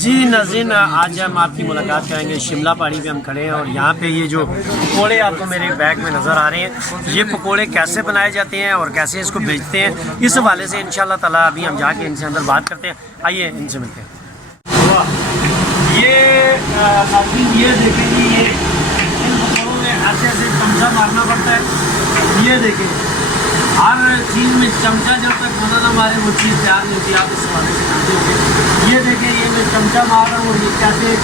جی ناظرین، آج ہم آپ کی ملاقات کریں گے شملہ پہاڑی پہ ہم کھڑے ہیں اور یہاں پہ یہ جو پکوڑے آپ کو میرے بیگ میں نظر آ رہے ہیں، یہ پکوڑے کیسے بنائے جاتے ہیں اور کیسے اس کو بیچتے ہیں، اس حوالے سے انشاءاللہ تعالیٰ ابھی ہم جا کے ان سے اندر بات کرتے ہیں۔ آئیے ان سے ملتے ہیں۔ یہ دیکھیں جی، یہ ان پکوڑوں میں ایسے ایسے چمچہ مارنا پڑتا ہے۔ یہ دیکھیں، ہر چیز میں چمچہ جب تک مزہ نہ مارے وہ چیز تیار نہیں ہوتی، آپ اس حوالے سے جانتے ہوں گے۔ یہ دیکھیں، یہ میں چمچہ مار رہا ہوں اور یہ کیسے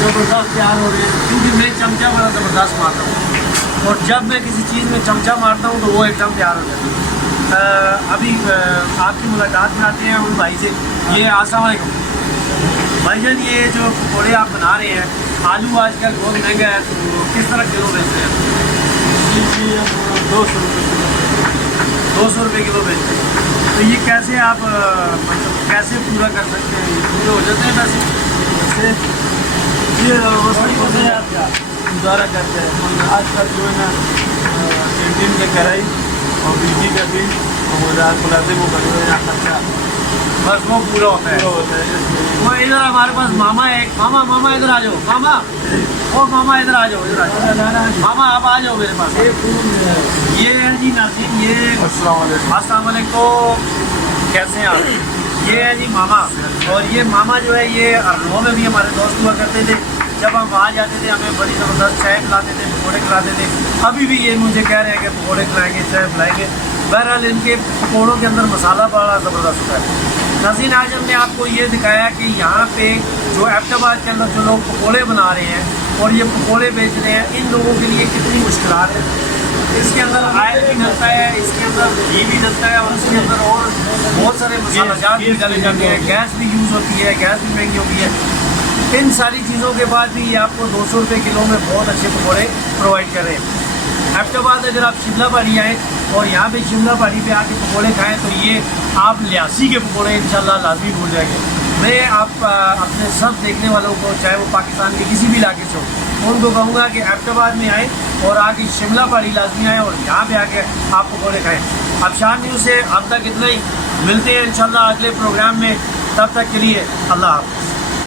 زبردست تیار ہو رہے ہیں، کیونکہ میں چمچہ بڑا زبردست مارتا ہوں اور جب میں کسی چیز میں چمچہ مارتا ہوں تو وہ ایک دم تیار ہو جاتی ہے۔ ابھی آپ کی ملاقات میں آتے ہیں ان بھائی سے۔ یہ السلام علیکم بھائی جان، یہ جو پکوڑے آپ بنا رہے ہیں، آلو آج کل بہت مہنگا ہے، تو کس طرح کلو بیچ رہے ہیں؟ جی 200 روپے 200 روپے کلو بیچتے ہیں۔ تو یہ کیسے آپ مطلب کیسے پورا کر سکتے ہیں؟ یہ پورے ہو جاتے ہیں پیسے؟ یہ وسیع آپ گزارا کرتے ہیں۔ آج کل جو ہے نا کینٹین کے کرائے اور بجلی کا بل اور ملازم کو جو ہے نا خرچہ بس وہ پورا ہوتا ہے۔ وہ ادھر ہمارے پاس ماما ہے، ماما ادھر آ جاؤ، ماما ادھر آ جاؤ، ماما آپ آ جاؤ میرے پاس۔ یہ ہے جی ناظرین، یہ السلام علیکم، کیسے ہیں آپ؟ یہ ہے جی ماما، اور یہ ماما جو ہے یہ ارنو میں بھی ہمارے دوست ہوا کرتے تھے۔ جب ہم وہاں جاتے تھے ہمیں بڑی زبردست چائے کھلاتے تھے، پکوڑے کھلاتے تھے۔ ابھی بھی یہ مجھے کہہ رہے ہیں کہ پکوڑے کھلائیں گے، چائے پلائیں گے۔ بہرحال ان کے پکوڑوں کے اندر مسالہ بڑا زبردست ہوتا ہے۔ ناظرین، آج ہم نے آپ کو یہ دکھایا کہ یہاں پہ جو ایبٹ آباد کے اندر جو لوگ پکوڑے بنا رہے ہیں اور یہ پکوڑے بیچ رہے ہیں، ان لوگوں کے لیے کتنی مشکلات ہیں۔ اس کے اندر آئل بھی ڈلتا ہے، اس کے اندر گھی بھی ڈلتا ہے، اور اس کے اندر اور بہت سارے مسالہ جات بھی ڈالے جاتے ہیں، گیس بھی یوز ہوتی ہے، گیس بھی مہنگی ہوتی ہے۔ ان ساری چیزوں کے بعد بھی یہ آپ کو 200 روپے کلو میں بہت اچھے پکوڑے پرووائڈ کر رہے ہیں۔ ایبٹ آباد اگر آپ شملہ پہاڑی آئیں اور یہاں پہ شملہ پہاڑی پہ آ کے پکوڑے کھائیں تو یہ آپ 82 کے پکوڑے انشاءاللہ لازمی بھول جائیں گے۔ میں آپ اپنے سب دیکھنے والوں کو، چاہے وہ پاکستان کے کسی بھی علاقے سے ہو، ان کو کہوں گا کہ ایبٹ آباد میں آئیں اور آ کے شملہ پہاڑی لازمی آئیں اور یہاں پہ آ کے آپ پکوڑے کھائیں۔ اب شان نیوز سے اب تک اتنا ہی، ملتے ہیں انشاءاللہ اگلے پروگرام میں، تب تک کے لیے اللہ حافظ۔